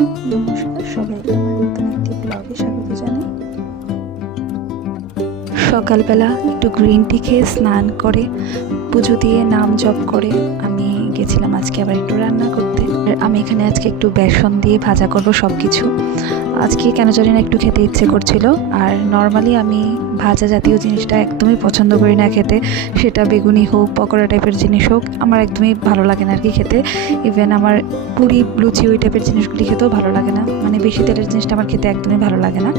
নমস্কার সবাইকে আমার নতুন একটি ব্লগে স্বাগত জানাই। সকালবেলা একটু গ্রিন টি খেয়ে স্নান করে পুজো দিয়ে নাম জপ করে আমি গেছিলাম আজকে আবার একটু রান্না করতে। আমি এখানে আজকে একটু বেসন দিয়ে ভাজা করব সব কিছু। আজকে কেন জানি না একটু খেতে ইচ্ছে করছিল। আর নর্মালি আমি ভাজা জাতীয় জিনিসটা একদমই পছন্দ করি না খেতে, সেটা বেগুনি হোক পকোড়া টাইপের জিনিস হোক, আমার একদমই ভালো লাগে না আর কি খেতে। ইভেন আমার পুরি লুচি ওই টাইপের জিনিসগুলি খেতেও ভালো লাগে না, মানে বেশি তেলের জিনিসটা আমার খেতে একদমই ভালো লাগে না।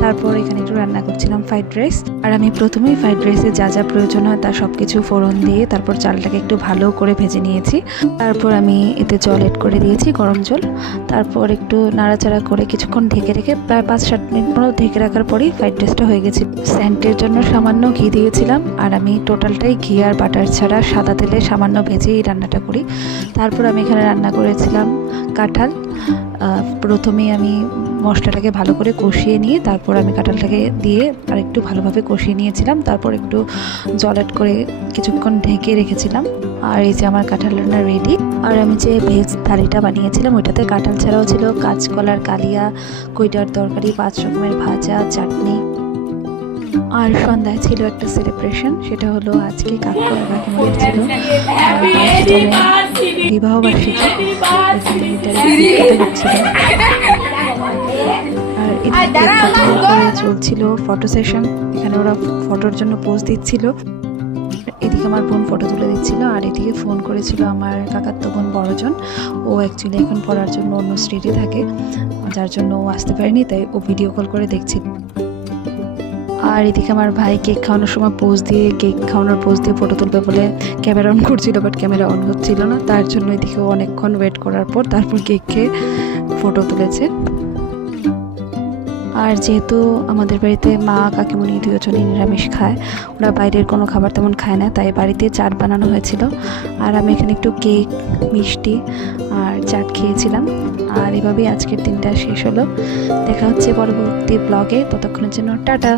তারপর এখানে একটু রান্না করছিলাম ফ্রাইড রাইস। আর আমি প্রথমেই ফ্রাইড রাইসে যা যা প্রয়োজন হয় তার সব কিছু ফোড়ন দিয়ে তারপর চালটাকে একটু ভালো করে ভেজে নিয়েছি। তারপর আমি এতে জল এড করে দিয়েছি, গরম জল। তারপর একটু নাড়াচাড়া করে কিছুক্ষণ ঢেকে রেখে প্রায় 5-7 মিনিট মতো ঢেকে রাখার পরেই ফ্রাইড রাইসটা হয়ে গেছে। স্যান্টের জন্য সামান্য ঘি দিয়েছিলাম, আর আমি টোটালটাই ঘি আর বাটার ছাড়া সাদা তেলে সামান্য ভেজেই রান্নাটা করি। তারপর আমি এখানে রান্না করেছিলাম কাঁঠাল। প্রথমেই আমি মশলাটাকে ভালো করে কষিয়ে নিয়ে তারপর আমি কাঁঠালটাকে দিয়ে আর একটু ভালোভাবে কষিয়ে নিয়েছিলাম। তারপর একটু জল অ্যাড করে কিছুক্ষণ ঢেকে রেখেছিলাম। আর এই যে আমার কাঁঠাল রান্না রেডি। আর আমি যে ভেজ থালিটা বানিয়েছিলাম ওইটাতে কাঁঠাল ছাড়াও ছিল কাঁচকলার কালিয়া, কৈটার তরকারি, 5 রকমের ভাজা, চাটনি। আর সন্ধ্যায় ছিল একটা সেলিব্রেশন, সেটা হলো আজকে কাকু আর কাকিমাদের ছিল বিবাহ বার্ষিকী হচ্ছিল। আর এদিকে চলছিল ফটো সেশন, এখানে ওরা ফটোর জন্য পোজ দিচ্ছিল। এদিকে আমার বোন ফটো তুলে দিচ্ছিল, আর এদিকে ফোন করেছিল আমার কাকাতো বোন বড়জন। ও অ্যাকচুয়ালি এখন পড়ার জন্য অন্য স্টেটে থাকে, যার জন্য ও আসতে পারেনি, তাই ও ভিডিও কল করে দেখছিল। আর এদিকে আমার ভাই কেক খাওয়ানোর সময় কেক খাওয়ানোর পোজ দিয়ে ফটো তুলবে বলে ক্যামেরা অন করছিল, বাট ক্যামেরা অন হচ্ছিল না, তার জন্য এদিকে অনেকক্ষণ ওয়েট করার পর তারপর কেক খেয়ে ফটো তুলেছে। আর যেহেতু আমাদের বাড়িতে মা কাকিমণি দুজনই নিরামিষ খায়, ওরা বাইরের কোনো খাবার তেমন খায় না, তাই বাড়িতে চাট বানানো হয়েছিল। আর আমি এখানে একটু কেক, মিষ্টি আর চাট খেয়েছিলাম। আর এভাবেই আজকের দিনটা শেষ হলো। দেখা হচ্ছে পরবর্তী ব্লগে, ততক্ষণের জন্য টাটা।